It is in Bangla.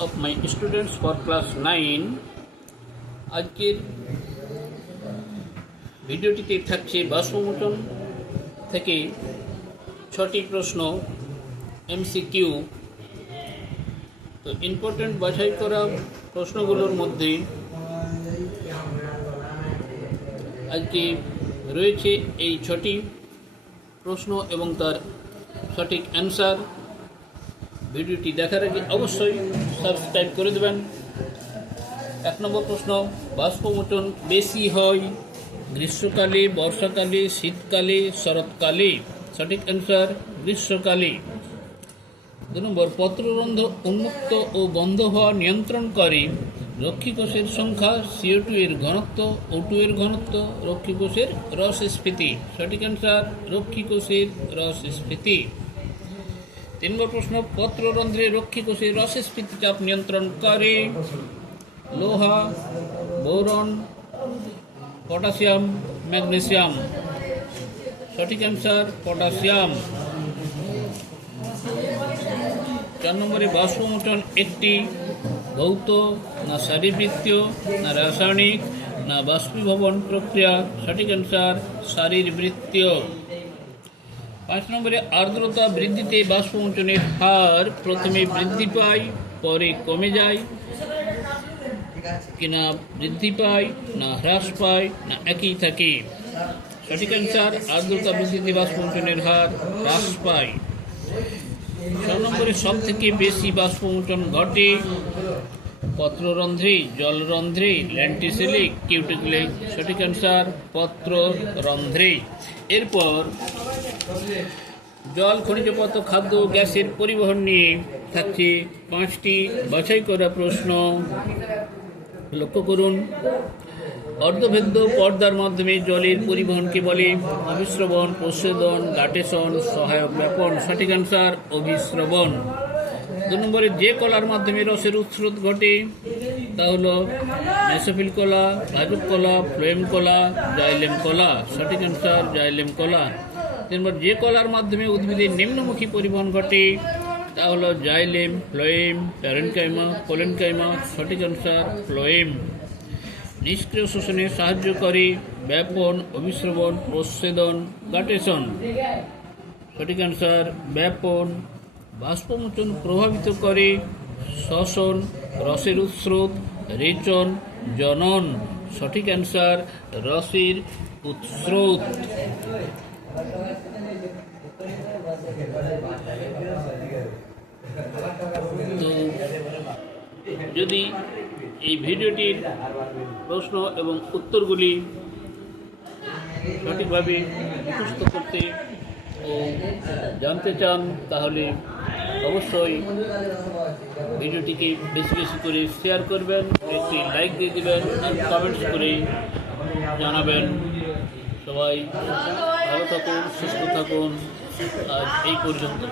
of my students for class 9 আজকের ভিডিওটিতে থাকছে বাষ্পমোচন থেকে 6টি প্রশ্ন এমসিকিউ। তো ইম্পর্টেন্ট বাছাই করা প্রশ্নগুলোর মধ্যে আজকে রয়েছে এই 6টি প্রশ্ন এবং তার সঠিক অ্যান্সার। ভিডিওটি দেখার আগে অবশ্যই সাবস্ক্রাইব করে দেবেন। 1 নম্বর প্রশ্ন, বাষ্পমোচন বেশি হয় গ্রীষ্মকালে, বর্ষাকালে, শীতকালে, শরৎকালে? সঠিক অ্যান্সার গ্রীষ্মকালে। 2 নম্বর, পত্ররন্ধ্র উন্মুক্ত ও বন্ধ হওয়া নিয়ন্ত্রণ করে রক্ষীকোষের সংখ্যা, CO2 এর ঘনত্ব, O2 এর ঘনত্ব, রক্ষীকোষের রস স্ফীতি? সঠিক অ্যান্সার রক্ষীকোষের রস স্ফীতি। 3 নম্বর প্রশ্ন, পত্ররন্ধ্রে রক্ষীকোষের রস স্ফীতি চাপ নিয়ন্ত্রণ করে লোহা, বোরন, পটাশিয়াম, ম্যাগনেসিয়াম? সঠিক অ্যান্সার পটাশিয়াম। 4 নম্বরে, বাষ্পমোচন একটি ভৌত না শারীরবৃত্তীয় না রাসায়নিক না বাষ্পীভবন প্রক্রিয়া? সঠিক অ্যান্সার শারীরবৃত্তীয়। 5 নম্বরে, আর্দ্রতা বৃদ্ধিতে বাষ্পমোচনের হার প্রথমে বৃদ্ধি পায় পরে কমে যায় কিনা বৃদ্ধি পায় না হ্রাস পায় না একই থাকে? সঠিক অ্যান্সার আর্দ্রতা বৃদ্ধিতে বাষ্পমোচনের হার হ্রাস পায়। 6 নম্বরে, সব থেকে বেশি বাষ্পমোচন ঘটে পত্ররন্ধ্রে, জলরন্ধ্রে, ল্যান্টিসেলে, কিউটিকলে? সঠিক অ্যান্সার পত্ররন্ধ্রে। এরপর জল, খনিজ পদার্থ, খাদ্য, গ্যাসের পরিবহন নিয়ে থাকছে 5টি বাছাই করা প্রশ্ন। লক্ষ্য করুন, অর্ধভেদ্য পর্দার মাধ্যমে জলের পরিবহনকে বলে অভিস্রবণ, প্রচ্ছেদন, গাটেশন, সহায়ক ব্যাপন? সঠিক অ্যান্সার অভিস্রবণ। 2 নম্বরে, যে কলার মাধ্যমে রসের উৎস্রোত ঘটে তা হলো মেসোফিল কলা, ভাজক কলা, ফ্লোয়েম কলা, জাইলেম কলা? সঠিক অ্যান্সার জাইলেম কলা। 3 নম্বর, যে কলার মাধ্যমে উদ্ভিদের নিম্নমুখী পরিবহন ঘটে তা হলো জাইলেম, ফ্লোয়েম, প্যারেনকাইমা, কোলেনকাইমা? সঠিক অ্যান্সার ফ্লোয়েম। নিষ্ক্রিয় শোষণে সাহায্য করে ব্যাপন, অভিস্রবণ, প্রচ্ছেদন, গাটেশন? সঠিক অ্যান্সার ব্যাপন। বাষ্পমোচন প্রভাবিত করে শ্বসন, রসের উৎস্রোত, রেচন, জনন? সঠিক অ্যান্সার রসের উৎস্রোত। তো যদি এই ভিডিওটির প্রশ্ন এবং উত্তরগুলি সঠিকভাবে মুখস্থ করতে ও জানতে চান তাহলে অবশ্যই ভিডিওটিকে বেশি বেশি করে শেয়ার করবেন, একটি লাইক দিয়ে দেবেন আর কমেন্টস করে জানাবেন। সবাই ভালো থাকুন, সুস্থ থাকুন। আজ এই পর্যন্ত।